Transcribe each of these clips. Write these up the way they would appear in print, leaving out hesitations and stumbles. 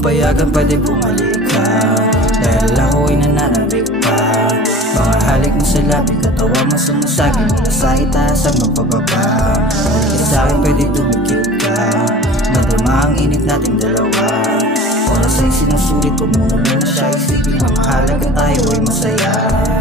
Kung payagan pwede bumalik ka, dahil ako'y nananabik pa. Mga halik mo sa labi, katawa mo sumasagi mula sa itaas ang magpababa. Halika sa'kin pwede tumikit ka, madama ang init nating dalawa. Oras ay sinusulit, huwag mo muna siya isipin. Ang mahalaga tayo ay masaya.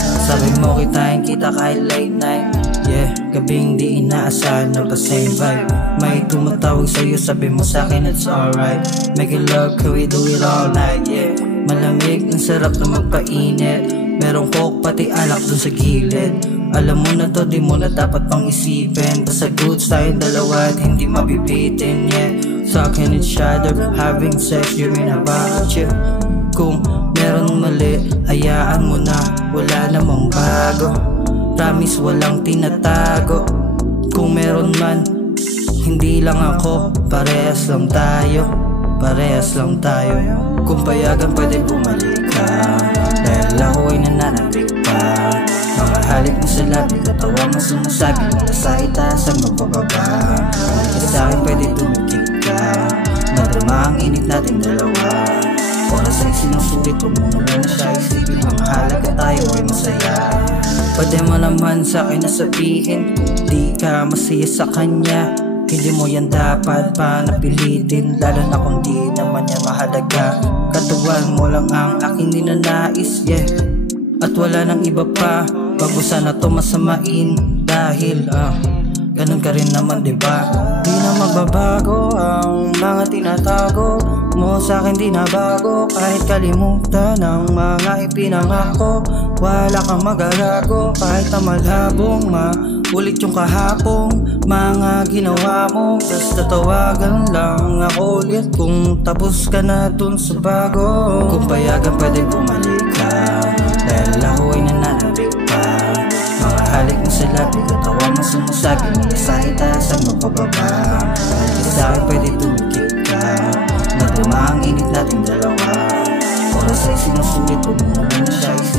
Sabi mo kitahin kita kahit late night, yeah, gabing di inaasahan na pa same vibe. May tumatawag sa'yo, sabi mo sa'kin it's alright. Make it love, can we do it all night, yeah. Malamig, ang sarap na magpainit. Merong coke pati alak dun sa gilid. Alam mo na to, di mo na dapat pang isipin. Basta goods tayong dalawa at hindi mabibitin, yeah. Talking each other, having sex, dreaming about you. Kung meron mali, hayaan mo na, wala namang bago. Promise walang tinatago. Kung meron man, hindi lang ako, parehas lang tayo. Parehas lang tayo. Kung payagan pwede bumalik ka, dahil ako'y nananabik pa. Mga halik mo sa labi, katawa mo sumasabi mula sa itaas ang magpababa. Halika sa'kin pwede tumikit ka, madama ang init nating dalawa. Oras ay sinusulit, huwag mo muna siya isipin. Ang mahalaga tayo ay masaya. Pwede mo naman sa'kin na sabihin, di ka masaya sa kanya. Hindi mo yan dapat pa napilitin, lalo na kung di naman yan mahalaga. Katawan mo lang ang aking ninanais, yeah. At wala nang iba pa, bago sana to masamain. Dahil ganun ka rin naman, diba? Di na magbabago ang mga tinatago mo sa'kin, di na bago. Kahit kalimutan ang mga ipinangako, wala kang magagago. Kahit na malhabong ulit yung kahapong mga ginawa mo. Basta tawagan lang ako ulit kung tapos ka na dun sa bago. Kung payagan pwede bumalik ka, dahil ako'y nananabik pa. Mga halik mo sa labi, katawa mo sumasagi mula sa itaas ang magpababa. Halika sa'kin pwede tumikit ka, madama ang init nating dalawa. Oras ay sinusulit, huwag mo muna siya isipin.